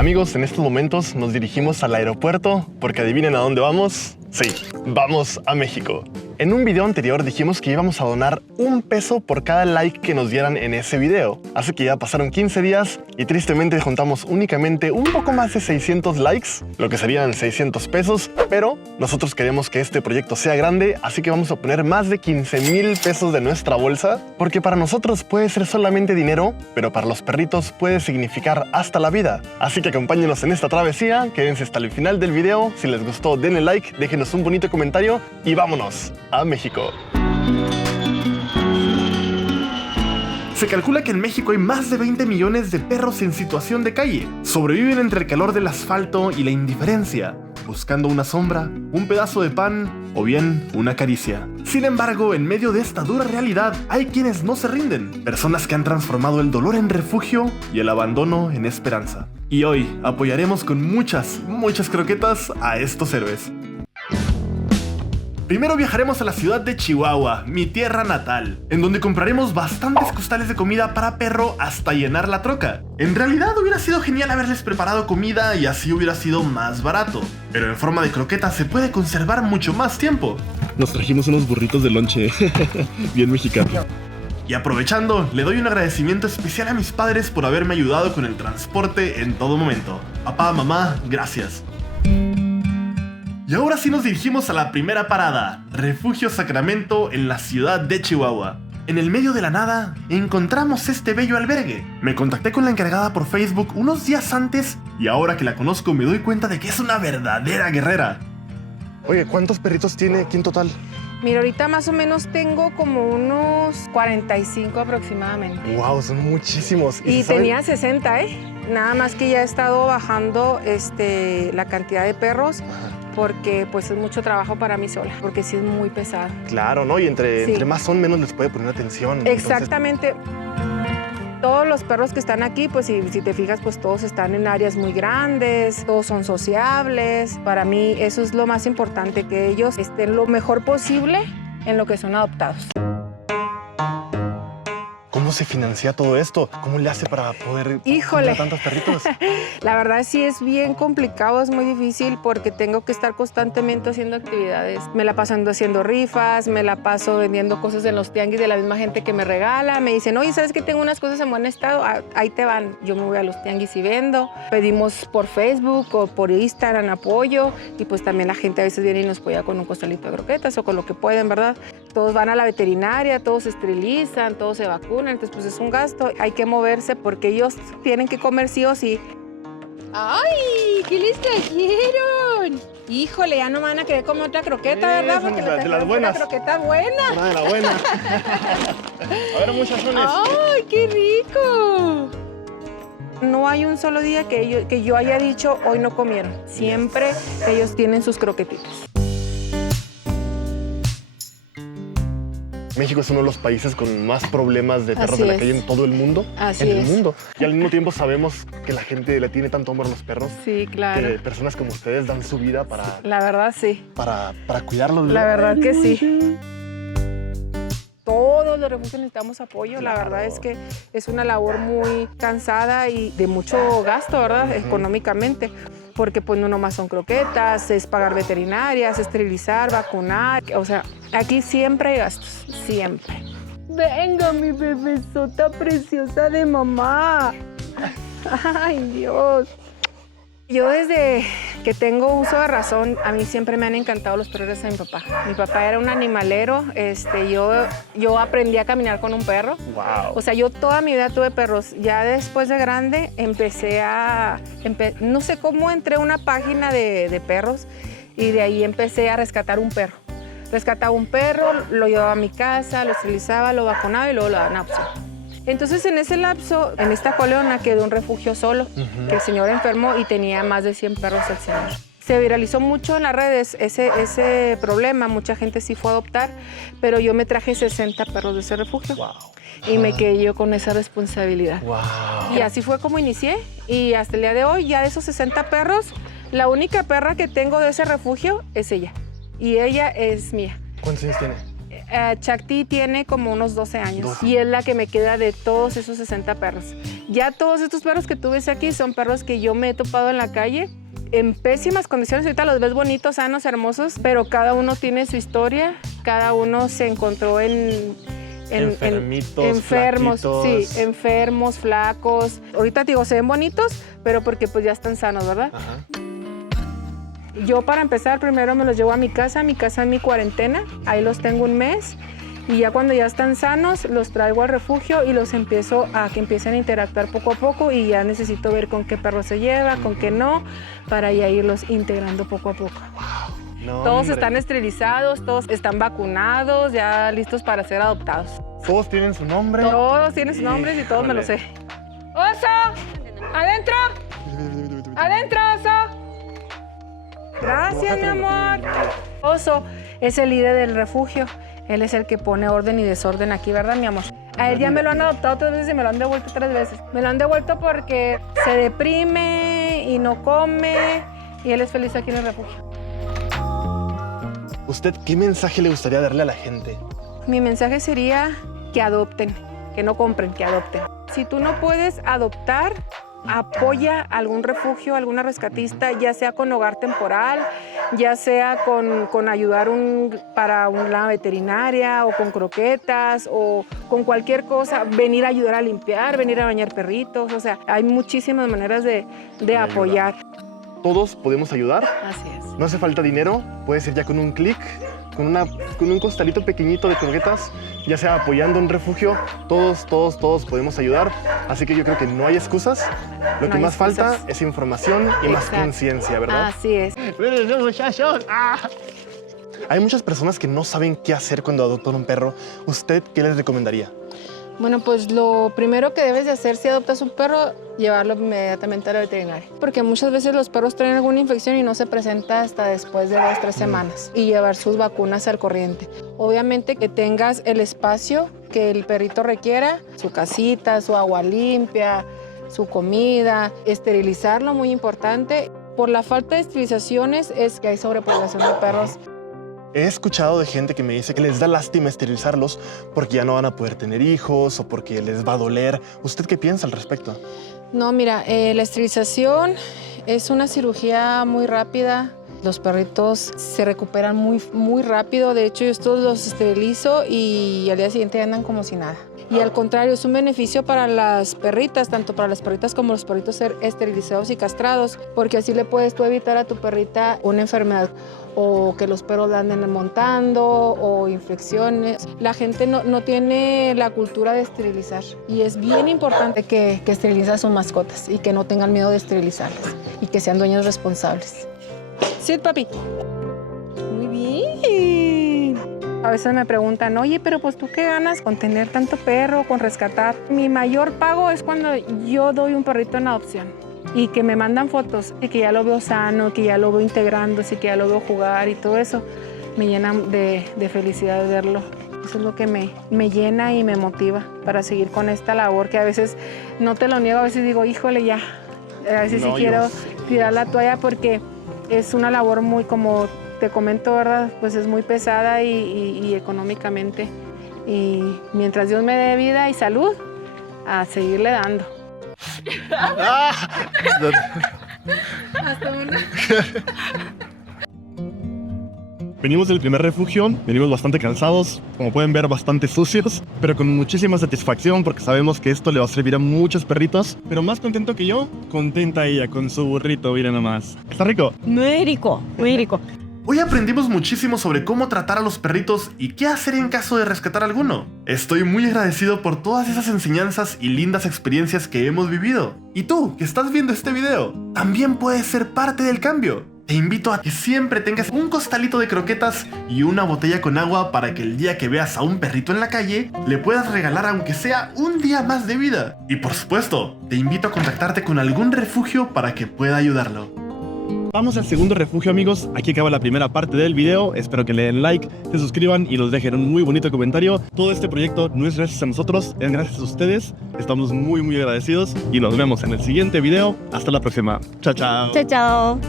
Amigos, en estos momentos nos dirigimos al aeropuerto porque adivinen a dónde vamos. Sí, vamos a México. En un video anterior dijimos que íbamos a donar $1 por cada like que nos dieran en ese video. Así que ya pasaron 15 días y tristemente juntamos únicamente un poco más de 600 likes, lo que serían $600, pero nosotros queremos que este proyecto sea grande, así que vamos a poner más de 15,000 pesos de nuestra bolsa, porque para nosotros puede ser solamente dinero, pero para los perritos puede significar hasta la vida. Así que acompáñenos en esta travesía, quédense hasta el final del video. Si les gustó, denle like, déjenos un bonito comentario y vámonos a México. Se calcula que en México hay más de 20 millones de perros en situación de calle. Sobreviven entre el calor del asfalto y la indiferencia, buscando una sombra, un pedazo de pan o bien una caricia. Sin embargo, en medio de esta dura realidad, hay quienes no se rinden. Personas que han transformado el dolor en refugio y el abandono en esperanza. Y hoy apoyaremos con muchas croquetas a estos héroes. Primero viajaremos a la ciudad de Chihuahua, mi tierra natal, en donde compraremos bastantes costales de comida para perro hasta llenar la troca. En realidad hubiera sido genial haberles preparado comida y así hubiera sido más barato, pero en forma de croqueta se puede conservar mucho más tiempo. Nos trajimos unos burritos de lonche, bien mexicano. Y aprovechando, le doy un agradecimiento especial a mis padres por haberme ayudado con el transporte en todo momento. Papá, mamá, gracias. Y ahora sí nos dirigimos a la primera parada, Refugio Sacramento en la ciudad de Chihuahua. En el medio de la nada, encontramos este bello albergue. Me contacté con la encargada por Facebook unos días antes y ahora que la conozco me doy cuenta de que es una verdadera guerrera. Oye, ¿cuántos perritos tiene aquí en total? Mira, ahorita más o menos tengo como unos 45 aproximadamente. Wow, son muchísimos. Y tenía 60, Nada más que ya he estado bajando la cantidad de perros. Ajá. Porque pues es mucho trabajo para mí sola, porque sí es muy pesado. Claro, ¿no? Y entre más son, menos les puede poner atención. Exactamente. Entonces, todos los perros que están aquí, pues si te fijas, pues todos están en áreas muy grandes, todos son sociables. Para mí eso es lo más importante, que ellos estén lo mejor posible en lo que son adoptados. ¿Cómo se financia todo esto? ¿Cómo le hace para poder tener tantos perritos? La verdad sí es bien complicado, es muy difícil porque tengo que estar constantemente haciendo actividades. Me la paso haciendo rifas, me la paso vendiendo cosas en los tianguis de la misma gente que me regala. Me dicen, oye, ¿sabes que tengo unas cosas en buen estado? Ahí te van. Yo me voy a los tianguis y vendo. Pedimos por Facebook o por Instagram apoyo y pues también la gente a veces viene y nos apoya con un costalito de croquetas o con lo que pueden, ¿verdad? Todos van a la veterinaria, todos se esterilizan, todos se vacunan. Entonces, pues es un gasto, hay que moverse porque ellos tienen que comer sí o sí. ¡Ay! ¿Qué les trajeron? Híjole, ya no me van a querer comer otra croqueta, ¿verdad? Porque de las buenas. Una croqueta buena. Una de la buena. A ver, muchachones. ¡Ay, qué rico! No hay un solo día que yo haya dicho, hoy no comieron. Siempre ellos tienen sus croquetitas. México es uno de los países con más problemas de perros Así de la es. calle en todo el mundo. Así en el es. mundo. Y al mismo tiempo sabemos que la gente le tiene tanto amor a los perros. Sí, claro. Que personas como ustedes dan su vida para La verdad, sí. para cuidarlos. La verdad que sí. Todos los refugios necesitamos apoyo. Claro. La verdad es que es una labor muy cansada y de mucho gasto, ¿verdad? Económicamente. Porque pues no nomás son croquetas, es pagar veterinarias, esterilizar, vacunar. O sea, aquí siempre hay gastos, siempre. Venga, mi bebesota preciosa de mamá. Ay, Dios. Yo desde que tengo uso de razón, a mí siempre me han encantado los perros de mi papá. Mi papá era un animalero, yo aprendí a caminar con un perro. Wow. O sea, yo toda mi vida tuve perros. Ya después de grande no sé cómo entré a una página de perros y de ahí empecé a rescatar un perro. Rescataba un perro, lo llevaba a mi casa, lo esterilizaba, lo vacunaba y luego lo daba en adopción. Entonces, en ese lapso, en esta colonia quedó un refugio solo, que el señor enfermó y tenía más de 100 perros el señor. Se viralizó mucho en las redes ese problema, mucha gente sí fue a adoptar, pero yo me traje 60 perros de ese refugio. Wow. Y me quedé yo con esa responsabilidad. Wow. Y así fue como inicié, y hasta el día de hoy, ya de esos 60 perros, la única perra que tengo de ese refugio es ella, y ella es mía. ¿Cuántos años tiene? Chacti tiene como unos 12 años y es la que me queda de todos esos 60 perros. Ya todos estos perros que tú ves aquí son perros que yo me he topado en la calle en pésimas condiciones. Ahorita los ves bonitos, sanos, hermosos, pero cada uno tiene su historia, cada uno se encontró enfermos, flaquitos. sí, enfermos, flacos. Ahorita digo, se ven bonitos, pero porque pues ya están sanos, ¿verdad? Ajá. Yo para empezar primero me los llevo a mi casa en mi cuarentena, ahí los tengo un mes y ya cuando ya están sanos los traigo al refugio y los empiezo a que empiecen a interactuar poco a poco y ya necesito ver con qué perro se lleva, con qué no, para ya irlos integrando poco a poco. No, Todos hombre. están esterilizados, todos están vacunados, ya listos para ser adoptados. Todos tienen su nombre. Todos tienen sus nombres y todos me los sé. ¡Oso! ¡Adentro! ¡Adentro, oso! Gracias, mi amor. Oso es el líder del refugio. Él es el que pone orden y desorden aquí, ¿verdad, mi amor? A él ya me lo han adoptado 3 veces y me lo han devuelto 3 veces. Me lo han devuelto porque se deprime y no come y él es feliz aquí en el refugio. ¿Usted qué mensaje le gustaría darle a la gente? Mi mensaje sería que adopten, que no compren, que adopten. Si tú no puedes adoptar, apoya algún refugio, alguna rescatista, ya sea con hogar temporal, ya sea con ayudar para una veterinaria o con croquetas o con cualquier cosa, venir a ayudar a limpiar, venir a bañar perritos, o sea, hay muchísimas maneras de apoyar. Todos podemos ayudar. Así es. No hace falta dinero, puede ser ya con un clic, con un costalito pequeñito de croquetas, ya sea apoyando un refugio, todos podemos ayudar. Así que yo creo que no hay excusas. Lo No que hay más excusas. falta es información y más Exacto. conciencia, ¿verdad? Así es. Hay muchas personas que no saben qué hacer cuando adoptan un perro. ¿Usted qué les recomendaría? Bueno, pues lo primero que debes de hacer si adoptas un perro, llevarlo inmediatamente a la veterinaria. Porque muchas veces los perros traen alguna infección y no se presenta hasta después de 2 o 3 semanas. Y llevar sus vacunas al corriente. Obviamente que tengas el espacio que el perrito requiera, su casita, su agua limpia, su comida, esterilizarlo, muy importante. Por la falta de esterilizaciones es que hay sobrepoblación de perros. He escuchado de gente que me dice que les da lástima esterilizarlos porque ya no van a poder tener hijos o porque les va a doler. ¿Usted qué piensa al respecto? No, mira, la esterilización es una cirugía muy rápida. Los perritos se recuperan muy rápido. De hecho, yo estos los esterilizo y al día siguiente andan como si nada. Y al contrario, es un beneficio para las perritas, tanto para las perritas como los perritos ser esterilizados y castrados, porque así le puedes tú evitar a tu perrita una enfermedad o que los perros la anden montando o infecciones. La gente no tiene la cultura de esterilizar y es bien importante que esterilicen a sus mascotas y que no tengan miedo de esterilizarlas y que sean dueños responsables. Sí, papi. Muy bien. A veces me preguntan, oye, pero pues tú qué ganas con tener tanto perro, con rescatar. Mi mayor pago es cuando yo doy un perrito en adopción y que me mandan fotos y que ya lo veo sano, que ya lo veo integrándose, que ya lo veo jugar y todo eso. Me llena de felicidad verlo. Eso es lo que me llena y me motiva para seguir con esta labor que a veces no te lo niego, a veces digo, híjole, ya. A veces sí quiero tirar la toalla porque es una labor muy, como te comento, ¿verdad? Pues es muy pesada y económicamente. Y mientras Dios me dé vida y salud, a seguirle dando. Hasta una. Venimos del primer refugio, venimos bastante cansados, como pueden ver bastante sucios, pero con muchísima satisfacción porque sabemos que esto le va a servir a muchos perritos. Pero más contento que yo, contenta ella con su burrito, miren nomás. ¿Está rico? Muy rico, muy rico. Hoy aprendimos muchísimo sobre cómo tratar a los perritos y qué hacer en caso de rescatar alguno. Estoy muy agradecido por todas esas enseñanzas y lindas experiencias que hemos vivido. Y tú, que estás viendo este video, también puedes ser parte del cambio. Te invito a que siempre tengas un costalito de croquetas y una botella con agua para que el día que veas a un perrito en la calle, le puedas regalar aunque sea un día más de vida. Y por supuesto, te invito a contactarte con algún refugio para que pueda ayudarlo. Vamos al segundo refugio, amigos. Aquí acaba la primera parte del video. Espero que le den like, se suscriban y nos dejen un muy bonito comentario. Todo este proyecto no es gracias a nosotros, es gracias a ustedes. Estamos muy agradecidos y nos vemos en el siguiente video. Hasta la próxima. Chao, chao. Chao, chao.